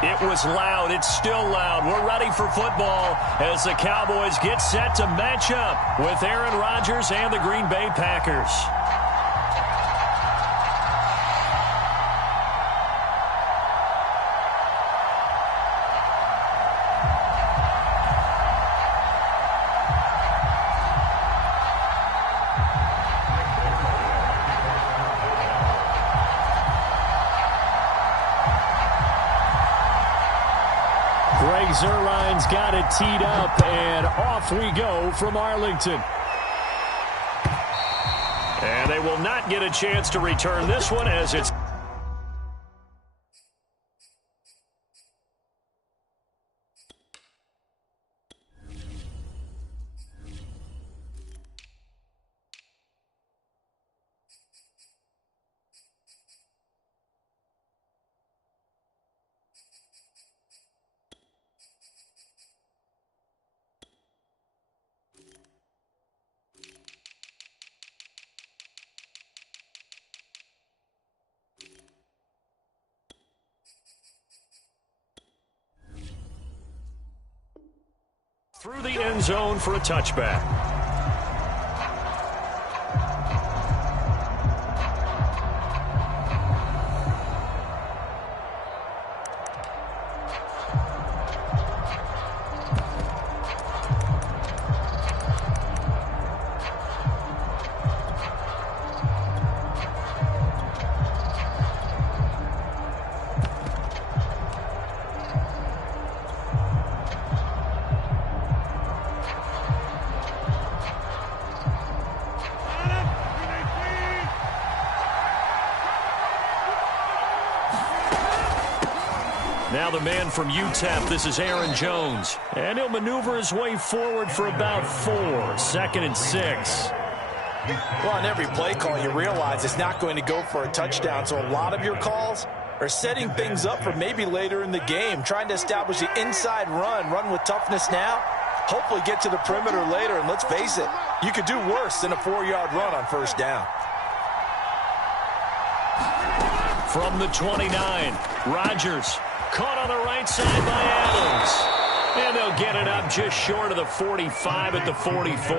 It was loud. It's still loud. We're ready for football as the Cowboys get set to match up with Aaron Rodgers and the Green Bay Packers. Zerline's got it teed up, and off we go from Arlington. And they will not get a chance to return this one as it's... through the end zone for a touchback. Now the man from UTEP, this is Aaron Jones. And he'll maneuver his way forward for about 4, 2nd and 6. Well, on every play call, you realize it's not going to go for a touchdown. So a lot of your calls are setting things up for maybe later in the game, trying to establish the inside run with toughness now, hopefully get to the perimeter later. And let's face it, you could do worse than a 4-yard run on first down. From the 29, Rodgers. Caught on the right side by Adams. And they'll get it up just short of the 45 at the 44.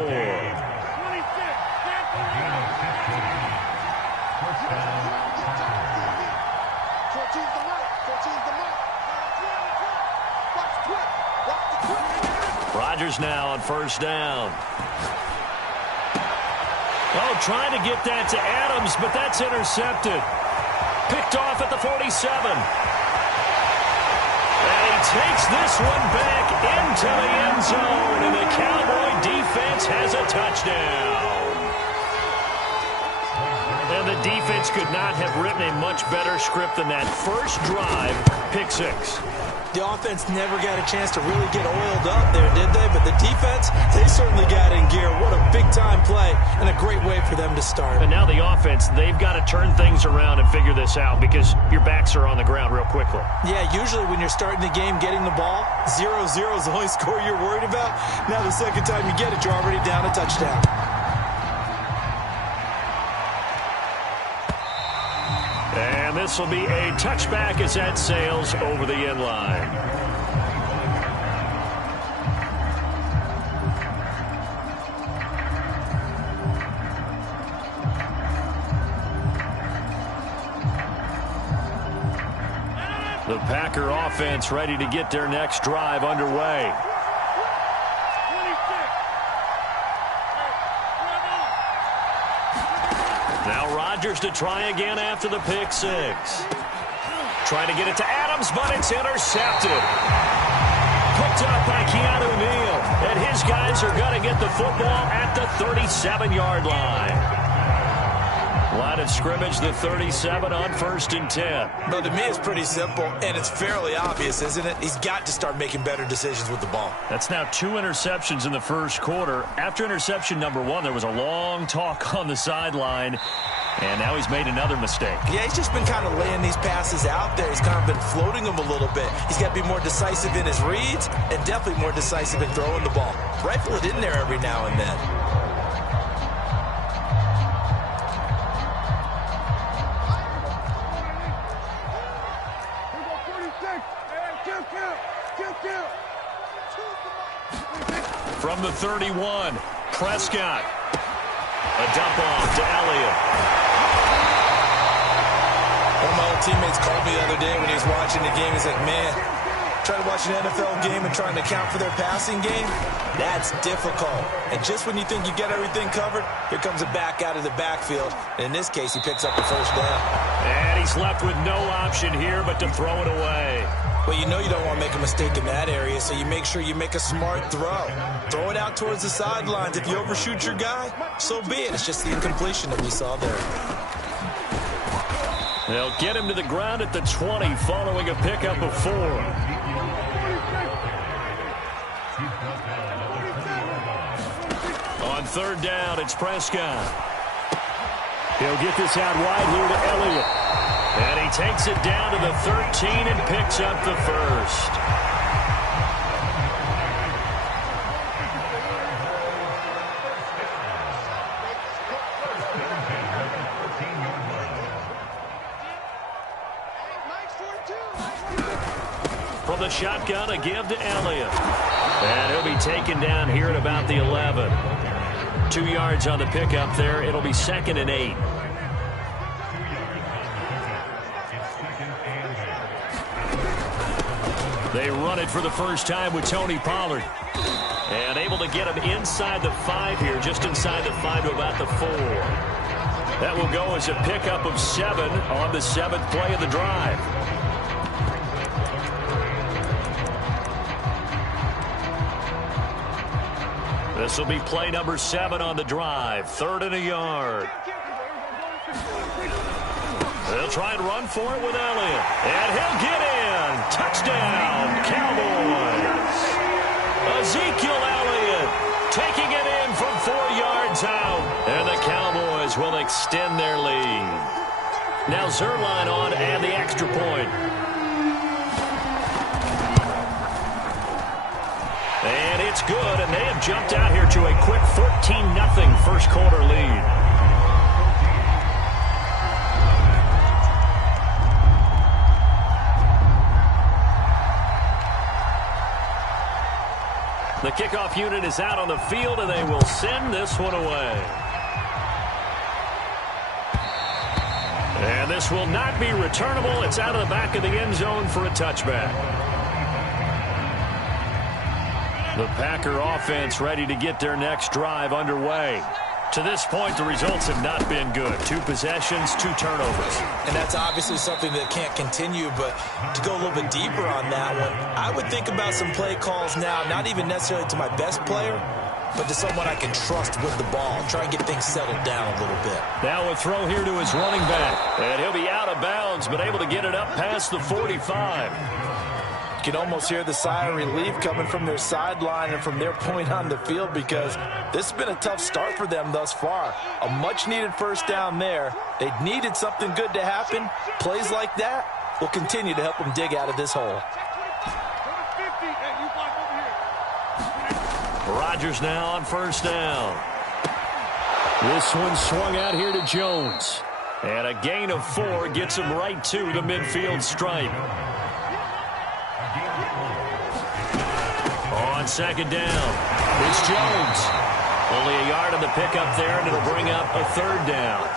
Rodgers now on first down. Oh, trying to get that to Adams, but that's intercepted. Picked off at the 47. Takes this one back into the end zone, and the Cowboy defense has a touchdown. And the defense could not have written a much better script than that first drive, pick 6. The offense never got a chance to really get oiled up there, did they? But the defense, they certainly got in gear. What a big-time play and a great way for them to start. And now the offense, they've got to turn things around and figure this out because your backs are on the ground real quickly. Yeah, usually when you're starting the game getting the ball, 0-0 is the only score you're worried about. Now the second time you get it, you're already down a touchdown. And this will be a touchback as that sails over the end line. The Packer offense ready to get their next drive underway. Now Rodgers to try again after the pick 6. Trying to get it to Adams, but it's intercepted. Picked up by Keanu Neal. And his guys are going to get the football at the 37-yard line. Line of scrimmage, the 37 on 1st and 10. But to me, it's pretty simple, and it's fairly obvious, isn't it? He's got to start making better decisions with the ball. That's now 2 interceptions in the first quarter. After interception number 1, there was a long talk on the sideline, and now he's made another mistake. Yeah, he's just been kind of laying these passes out there. He's kind of been floating them a little bit. He's got to be more decisive in his reads and definitely more decisive in throwing the ball. Rifle it in there every now and then. From the 31, Prescott. A dump off to Elliott. One of my old teammates called me the other day when he was watching the game. He's like, man, trying to watch an NFL game and trying to account for their passing game, that's difficult. And just when you think you get everything covered, here comes a back out of the backfield. And in this case, he picks up the first down. And he's left with no option here but to throw it away. Well, you know you don't want to make a mistake in that area, so you make sure you make a smart throw. Throw it out towards the sidelines. If you overshoot your guy, so be it. It's just the incompletion that we saw there. They'll get him to the ground at the 20 following a pickup of 4. On third down, it's Prescott. He'll get this out wide here to Elliott. And he takes it down to the 13 and picks up the first. From the shotgun, a give to Elliott. And he'll be taken down here at about the 11. 2 yards on the pickup there. It'll be 2nd and 8. They run it for the first time with Tony Pollard. And able to get him inside the 5 here, just inside the 5 to about the 4. That will go as a pickup of 7 on the 7th play of the drive. This will be play number 7 on the drive. 3rd and a yard. They'll try and run for it with Elliott. And he'll get in. Touchdown, Cowboys. Ezekiel Elliott taking it in from 4 yards out. And the Cowboys will extend their lead. Now Zerline on and the extra point. And it's good, and they have jumped out here to a quick 14-0 first quarter lead. The kickoff unit is out on the field, and they will send this one away. And this will not be returnable. It's out of the back of the end zone for a touchback. The Packer offense ready to get their next drive underway. To this point, the results have not been good. 2 possessions, 2 turnovers. And that's obviously something that can't continue, but to go a little bit deeper on that one, I would think about some play calls now, not even necessarily to my best player, but to someone I can trust with the ball. Try and get things settled down a little bit. Now a throw here to his running back. And he'll be out of bounds, but able to get it up past the 45. You can almost hear the sigh of relief coming from their sideline and from their point on the field, because this has been a tough start for them thus far. A much-needed first down there. They needed something good to happen. Plays like that will continue to help them dig out of this hole. Rodgers now on first down. This one swung out here to Jones. And a gain of 4 gets him right to the midfield stripe. On second down, it's Jones. Only a yard on the pickup there, and it'll bring up a 3rd down.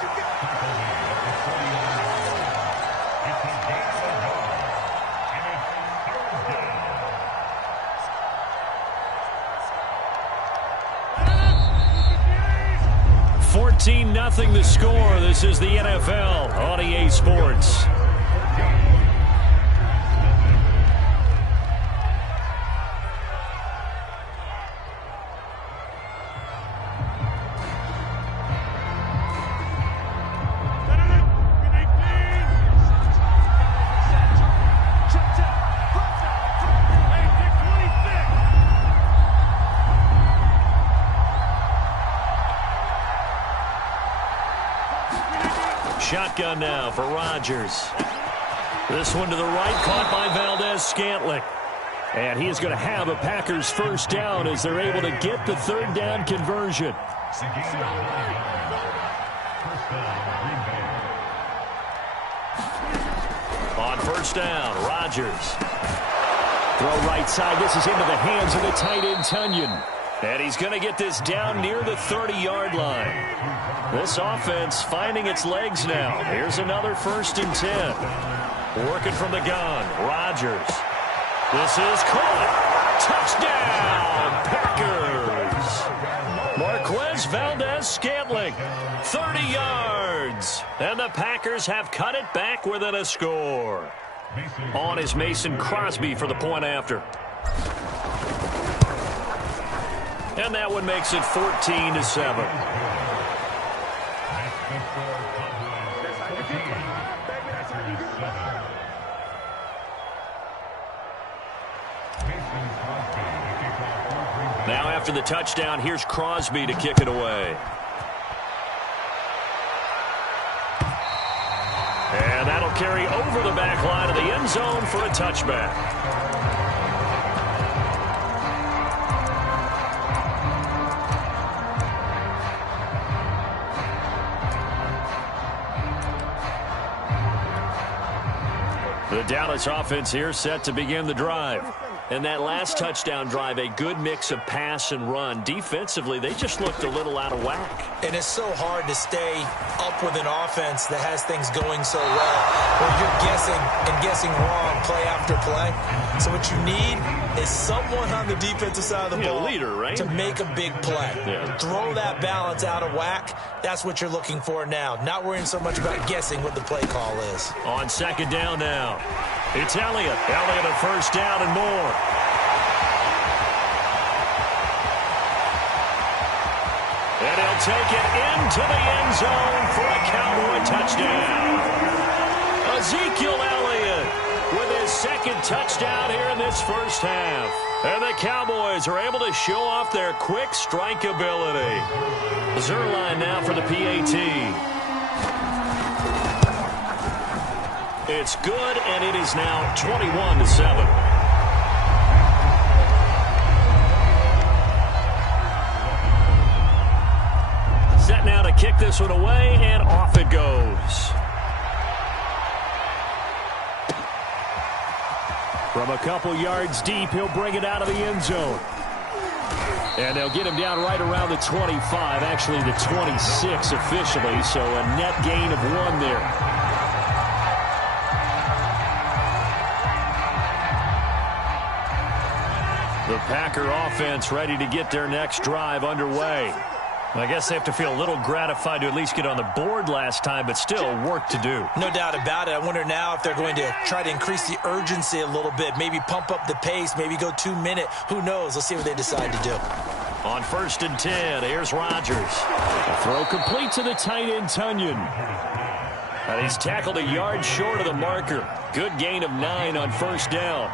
Nothing the score. This is the NFL on EA Sports. Shotgun now for Rodgers. This one to the right, caught by Valdez-Scantling. And he is going to have a Packers first down as they're able to get the 3rd down conversion. On first down, Rodgers. Throw right side. This is into the hands of the tight end, Tunyon. And he's going to get this down near the 30-yard line. This offense finding its legs now. Here's another 1st and 10. Working from the gun. Rodgers. This is caught. Touchdown, Packers. Marquez Valdez-Scantling, 30 yards. And the Packers have cut it back within a score. On is Mason Crosby for the point after. And that one makes it 14-7. Now after the touchdown, here's Crosby to kick it away. And that'll carry over the back line of the end zone for a touchback. The Dallas offense here set to begin the drive. And that last touchdown drive, a good mix of pass and run. Defensively, they just looked a little out of whack. And it's so hard to stay up with an offense that has things going so well, where you're guessing wrong play after play. So what you need is someone on the defensive side of the ball, leader, right? to make a big play. Yeah. Throw that balance out of whack. That's what you're looking for now. Not worrying so much about guessing what the play call is. On 2nd down now, it's Elliott. Elliott a 1st down and more. And he'll take it into the end zone for a Cowboy touchdown. Ezekiel Elliott with his 2nd touchdown here in this 1st half. And the Cowboys are able to show off their quick strike ability. Zerline now for the PAT. It's good, and it is now 21-7. Set now to kick this one away, and off it goes. From a couple yards deep, he'll bring it out of the end zone. And they'll get him down right around the 25, actually the 26 officially, so a net gain of 1 there. The Packer offense ready to get their next drive underway. I guess they have to feel a little gratified to at least get on the board last time, but still work to do. No doubt about it. I wonder now if they're going to try to increase the urgency a little bit, maybe pump up the pace, maybe go 2-minute. Who knows? Let's see what they decide to do. On 1st and 10, here's Rodgers. A throw complete to the tight end, Tunyon. And he's tackled a yard short of the marker. Good gain of 9 on 1st down.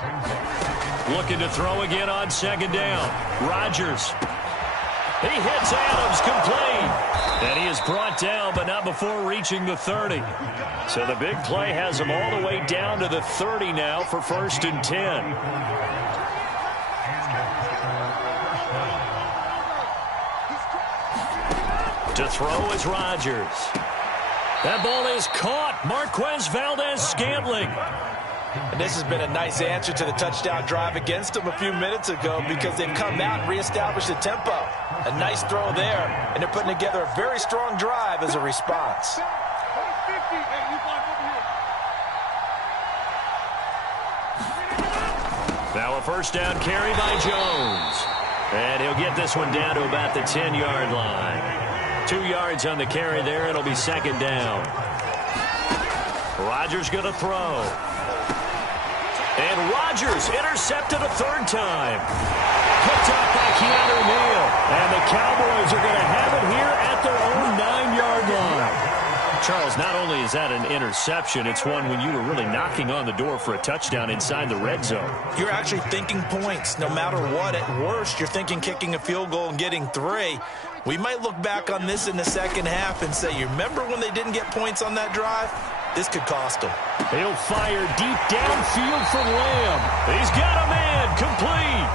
Looking to throw again on 2nd down. Rodgers. He hits Adams complete. And he is brought down, but not before reaching the 30. So the big play has him all the way down to the 30 now for 1st and 10. To throw is Rodgers. That ball is caught. Marquez Valdez-Scantling. And this has been a nice answer to the touchdown drive against them a few minutes ago because they've come out and reestablished the tempo. A nice throw there, and they're putting together a very strong drive as a response. Now a 1st down carry by Jones. And he'll get this one down to about the 10-yard line. 2 yards on the carry there. It'll be 2nd down. Rodgers going to throw. And Rodgers intercepted a 3rd time. Picked up by Keanu Neal. And the Cowboys are going to have it here at their own 9-yard line. Charles, not only is that an interception, it's one when you were really knocking on the door for a touchdown inside the red zone. You're actually thinking points no matter what. At worst, you're thinking kicking a field goal and getting 3. We might look back on this in the 2nd half and say, you remember when they didn't get points on that drive? This could cost them. He'll fire deep downfield for Lamb. He's got a man complete.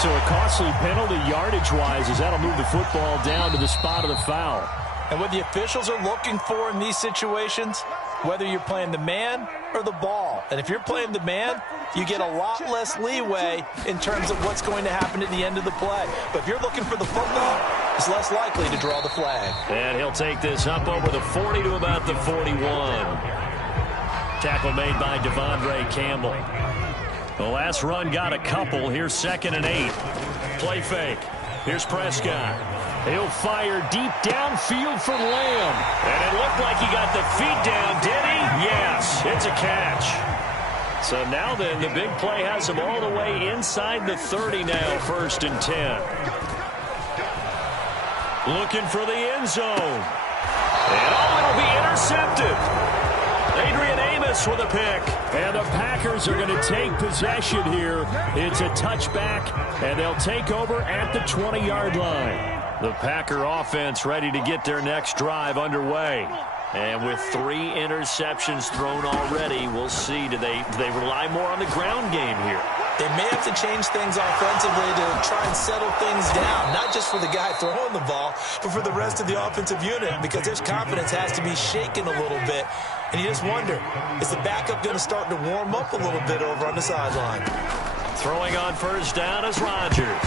So a costly penalty yardage-wise as that'll move the football down to the spot of the foul. And what the officials are looking for in these situations, whether you're playing the man or the ball, and if you're playing the man, you get a lot less leeway in terms of what's going to happen at the end of the play. But if you're looking for the football, it's less likely to draw the flag. And he'll take this up over the 40 to about the 41. Tackle made by Devondre Campbell. The last run got a couple. Here's 2nd and 8. Play fake. Here's Prescott. He'll fire deep downfield for Lamb. And it looked like he got the feet down, did he? Yes, it's a catch. So now then, the big play has him all the way inside the 30 now, 1st and 10. Looking for the end zone. And it'll be intercepted. Adrian Amos with a pick. And the Packers are going to take possession here. It's a touchback, and they'll take over at the 20-yard line. The Packer offense ready to get their next drive underway. And with 3 interceptions thrown already, we'll see. Do they rely more on the ground game here? They may have to change things offensively to try and settle things down, not just for the guy throwing the ball, but for the rest of the offensive unit, because their confidence has to be shaken a little bit. And you just wonder, is the backup going to start to warm up a little bit over on the sideline? Throwing on 1st down is Rodgers.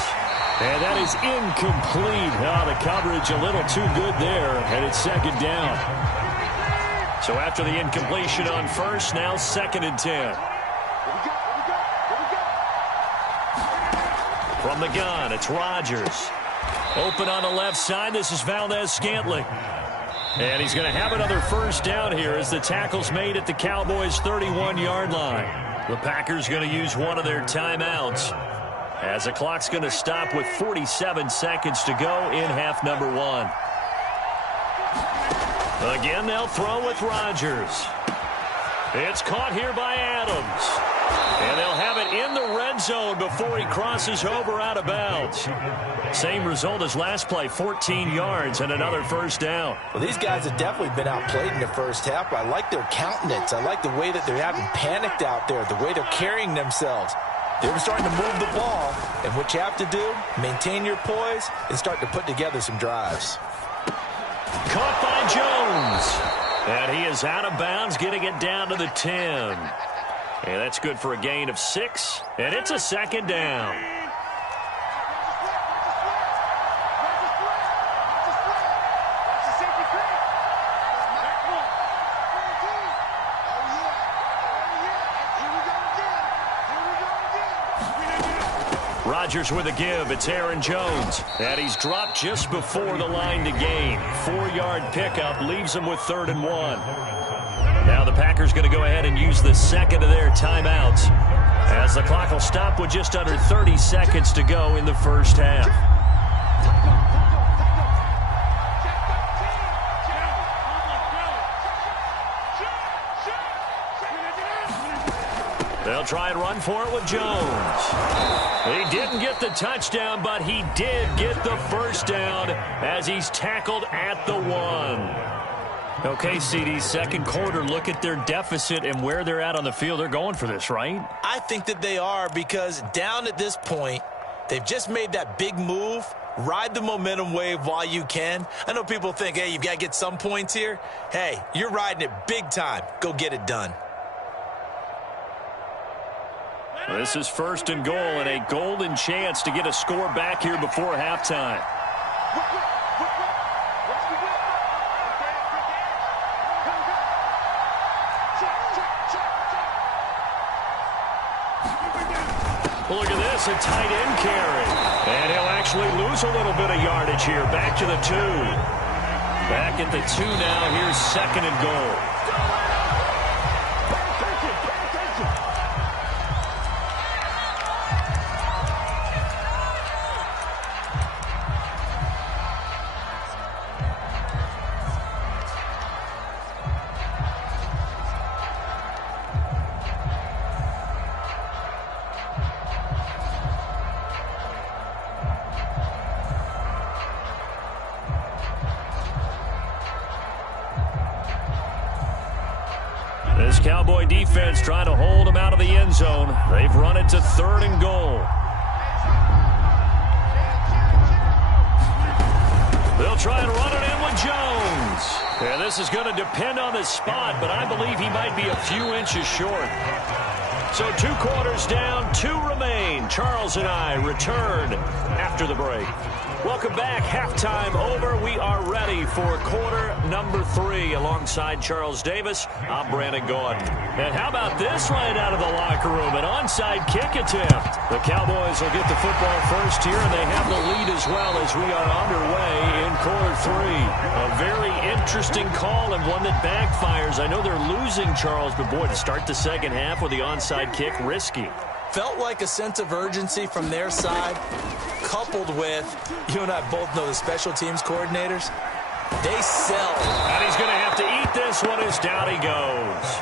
And that is incomplete. Oh, the coverage a little too good there, and it's 2nd down. So after the incompletion on 1st, now 2nd and 10. From the gun, it's Rodgers. Open on the left side. This is Valdez-Scantling. And he's going to have another 1st down here as the tackle's made at the Cowboys' 31-yard line. The Packers going to use one of their timeouts, as the clock's going to stop with 47 seconds to go in half number 1. Again, they'll throw with Rodgers. It's caught here by Adams. And they'll have it in the red zone before he crosses over out of bounds. Same result as last play, 14 yards and another 1st down. Well, these guys have definitely been outplayed in the first half. I like their countenance. I like the way that they're having panicked out there, the way they're carrying themselves. They're starting to move the ball, and what you have to do, maintain your poise and start to put together some drives. Caught by Jones. And he is out of bounds, getting it down to the 10. And that's good for a gain of 6. And it's a 2nd down. Rodgers with a give. It's Aaron Jones. And he's dropped just before the line to gain. 4-yard pickup leaves him with 3rd and 1. Now the Packers going to go ahead and use the 2nd of their timeouts, as the clock will stop with just under 30 seconds to go in the first half. They'll try and run for it with Jones. He didn't get the touchdown, but he did get the 1st down as he's tackled at the 1. Okay, CD, 2nd quarter, look at their deficit and where they're at on the field. They're going for this, right? I think that they are, because down at this point, they've just made that big move. Ride the momentum wave while you can. I know people think, hey, you've got to get some points here. Hey, you're riding it big time. Go get it done. This is 1st and goal, and a golden chance to get a score back here before halftime. Look at this, a tight end carry. And he'll actually lose a little bit of yardage here. Back to the 2. Back at the 2 now. Here's 2nd and goal. This Cowboy defense trying to hold him out of the end zone. They've run it to 3rd and goal. They'll try and run it in with Jones. Yeah, this is going to depend on the spot, but I believe he might be a few inches short. So 2 quarters down, 2 remain. Charles and I return after the break. Welcome back. Halftime over. We are ready for quarter number 3. Alongside Charles Davis, I'm Brandon Gaudin. And how about this right out of the locker room? An onside kick attempt. The Cowboys will get the football first here, and they have the lead as well as we are underway in quarter 3. A very interesting call and one that backfires. I know they're losing, Charles, but boy, to start the second half with the onside kick, risky. Felt like a sense of urgency from their side, coupled with, you and I both know the special teams coordinators, they sell. And he's going to have to eat this one as down he goes.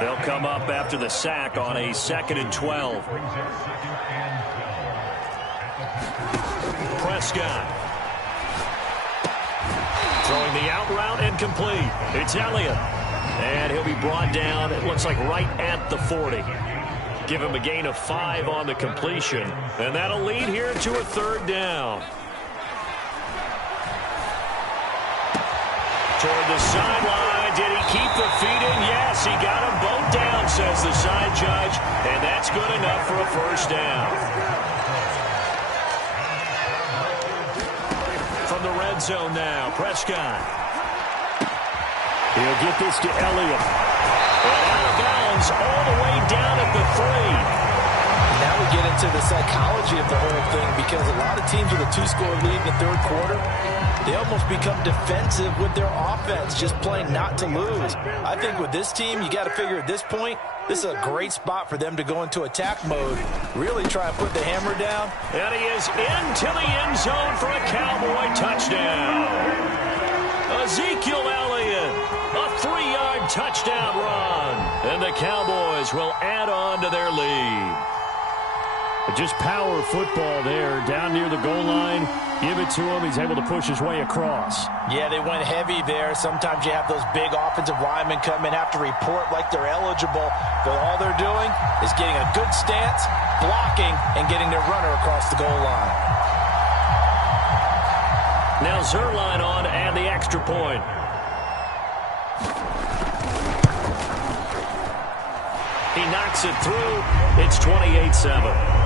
They'll come up after the sack on a 2nd and 12. Prescott. Throwing the out route incomplete. It's Elliott. And he'll be brought down, it looks like right at the 40. Give him a gain of 5 on the completion. And that'll lead here to a 3rd down. Toward the sideline. Did he keep the feet in? Yes, he got them both down, says the side judge. And that's good enough for a 1st down. From the red zone now, Prescott. He'll get this to Elliott. And out of bounds all the way down at the 3. Now we get into the psychology of the whole thing, because a lot of teams with a 2-score lead in the 3rd quarter, they almost become defensive with their offense, just playing not to lose. I think with this team, you got to figure at this point, this is a great spot for them to go into attack mode, really try and put the hammer down. And he is into the end zone for a Cowboy touchdown. Ezekiel Elliott, a 3-yard touchdown run. And the Cowboys will add on to their lead. Just power football there, down near the goal line. Give it to him. He's able to push his way across. Yeah, they went heavy there. Sometimes you have those big offensive linemen come in, have to report like they're eligible, but all they're doing is getting a good stance, blocking, and getting their runner across the goal line. Now Zerline on and the extra point. He knocks it through. It's 28-7.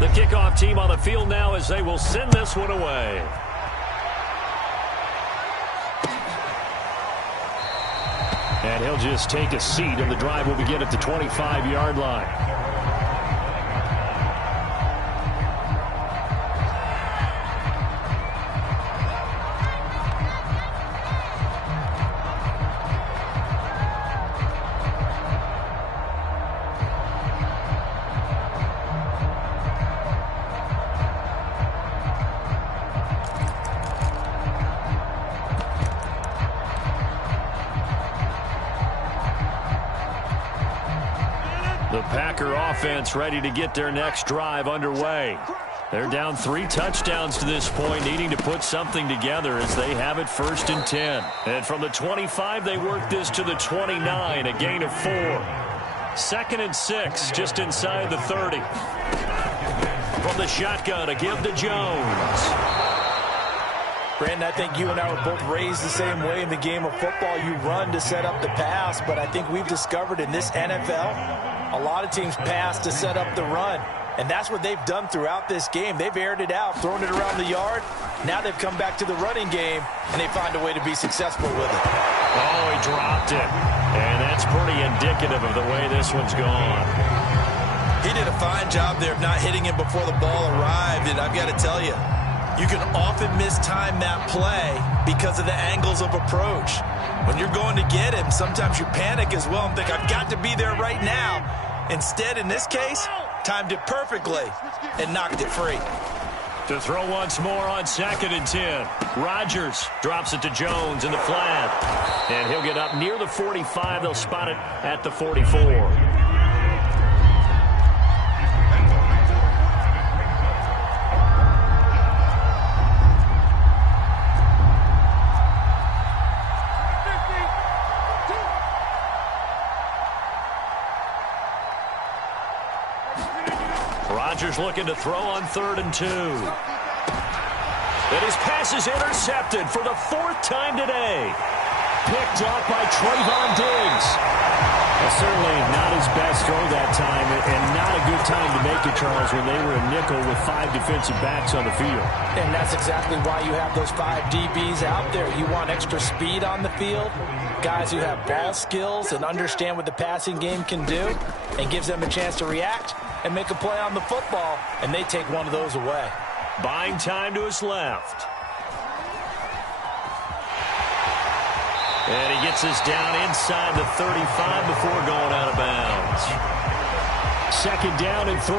The kickoff team on the field now as they will send this one away. And he'll just take a seat, and the drive will begin at the 25-yard line. Offense ready to get their next drive underway. They're down 3 touchdowns to this point, needing to put something together as they have it 1st and 10. And from the 25, they work this to the 29, a gain of 4. 2nd and 6, just inside the 30. From the shotgun, a give to Jones. Brandon, I think you and I were both raised the same way in the game of football. You run to set up the pass, but I think we've discovered in this NFL, a lot of teams pass to set up the run, and that's what they've done throughout this game. They've aired it out, thrown it around the yard. Now they've come back to the running game, and they find a way to be successful with it. Oh, he dropped it, and that's pretty indicative of the way this one's gone. He did a fine job there of not hitting him before the ball arrived, and I've got to tell you, you can often mistime that play because of the angles of approach. When you're going to get him, sometimes you panic as well and think, I've got to be there right now. Instead, in this case, timed it perfectly and knocked it free. To throw once more on 2nd and 10. Rodgers drops it to Jones in the flat. And he'll get up near the 45. They'll spot it at the 44. Rodgers looking to throw on 3rd and 2. And his pass is intercepted for the 4th time today. Picked off by Trayvon Diggs. Well, certainly not his best throw that time, and not a good time to make it, Charles, when they were a nickel with 5 defensive backs on the field. And that's exactly why you have those 5 DBs out there. You want extra speed on the field, guys who have ball skills and understand what the passing game can do, and gives them a chance to react and make a play on the football, and they take one of those away. Buying time to his left. And he gets us down inside the 35 before going out of bounds. 2nd down and 3.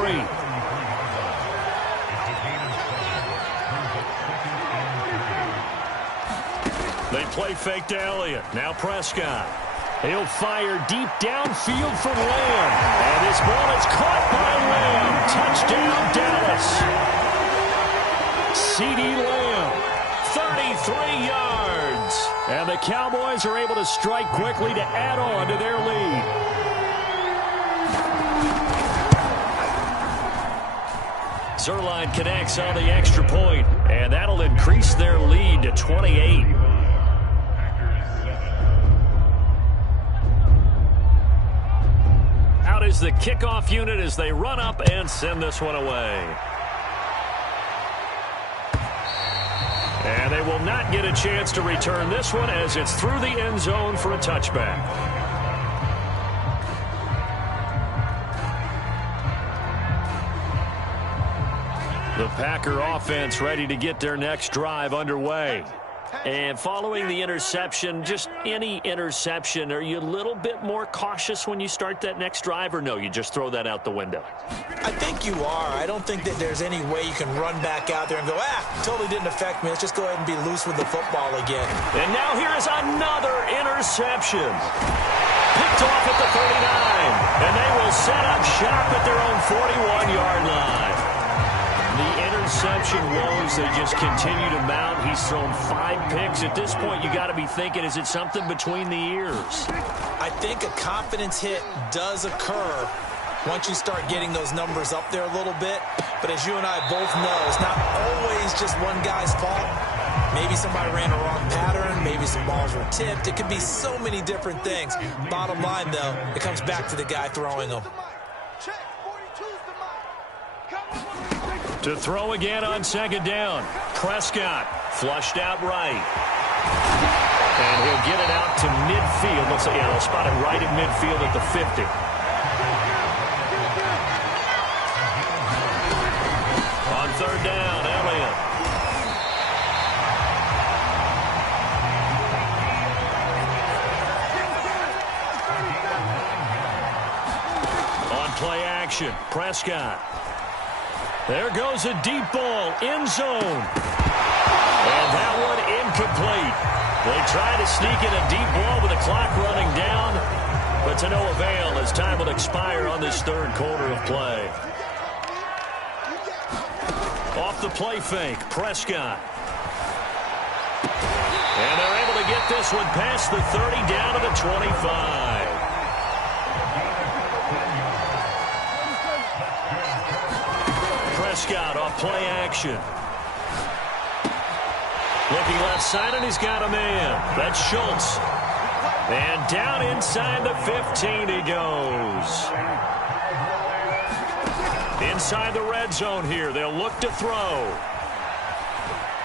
They play fake to Elliott. Now Prescott. He'll fire deep downfield for Lamb. And this ball is caught by Lamb. Touchdown, Dallas. CeeDee Lamb, 33 yards. And the Cowboys are able to strike quickly to add on to their lead. Zuerlein connects on the extra point, and that'll increase their lead to 28. Out is the kickoff unit as they run up and send this one away. And they will not get a chance to return this one as it's through the end zone for a touchback. The Packer offense ready to get their next drive underway. And following the interception, just any interception, are you a little bit more cautious when you start that next drive, or no, you just throw that out the window? I think you are. I don't think that there's any way you can run back out there and go, totally didn't affect me. Let's just go ahead and be loose with the football again. And now here is another interception. Picked off at the 39. And they will set up shop at their own 41-yard line. The interception woes, they just continue to mount. He's thrown 5 picks. At this point, you got to be thinking, is it something between the ears? I think a confidence hit does occur once you start getting those numbers up there a little bit. But as you and I both know, it's not always just one guy's fault. Maybe somebody ran a wrong pattern. Maybe some balls were tipped. It could be so many different things. Bottom line, though, it comes back to the guy throwing them. To throw again on 2nd down. Prescott flushed out right. And he'll get it out to midfield. Let's say, they'll spot it right at midfield at the 50. On 3rd down, Elliott. On play action, Prescott. There goes a deep ball, end zone. And that one incomplete. They try to sneak in a deep ball with the clock running down, but to no avail as time will expire on this 3rd quarter of play. Off the play fake, Prescott. And they're able to get this one past the 30 down to the 25. Prescott off play action. Looking left side, and he's got a man. That's Schultz. And down inside the 15 he goes. Inside the red zone here. They'll look to throw.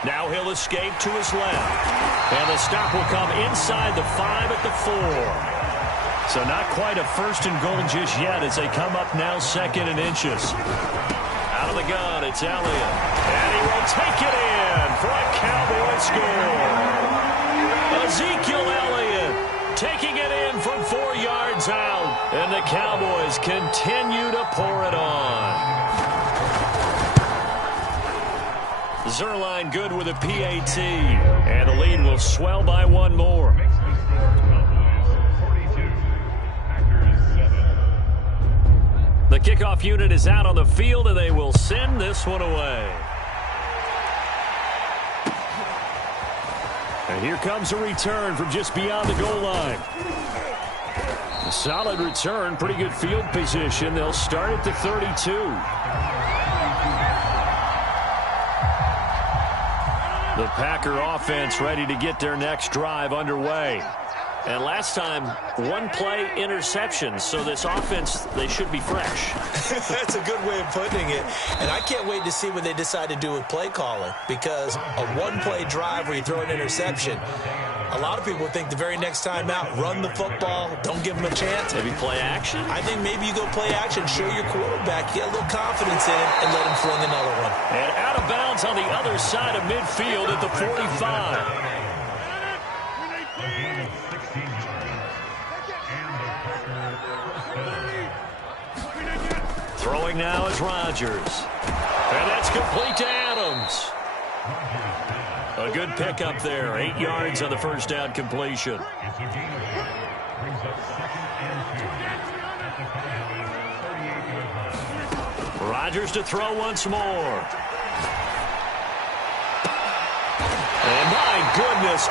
Now he'll escape to his left. And the stop will come inside the 5 at the 4. So not quite a 1st and goal just yet as they come up now 2nd and inches. Out of the gun, it's Elliott. And he will take it in for a Cowboy score. Ezekiel Elliott taking it in from 4 yards out. And the Cowboys continue to pour it on. Zuerlein good with a PAT. And the lead will swell by 1 more. The kickoff unit is out on the field, and they will send this one away. And here comes a return from just beyond the goal line. A solid return, pretty good field position. They'll start at the 32. The Packer offense ready to get their next drive underway. And last time, one play interception. So this offense, they should be fresh. That's a good way of putting it. And I can't wait to see what they decide to do with play calling. Because a one-play drive where you throw an interception, a lot of people think the very next time out, run the football, don't give them a chance. Maybe play action? I think maybe you go play action, show your quarterback, get a little confidence in him, and let him fling another one. And out of bounds on the other side of midfield at the 45. Throwing now is Rodgers. And that's complete to Adams. A good pickup there. 8 yards on the first down completion. Rodgers to throw once more. And my goodness,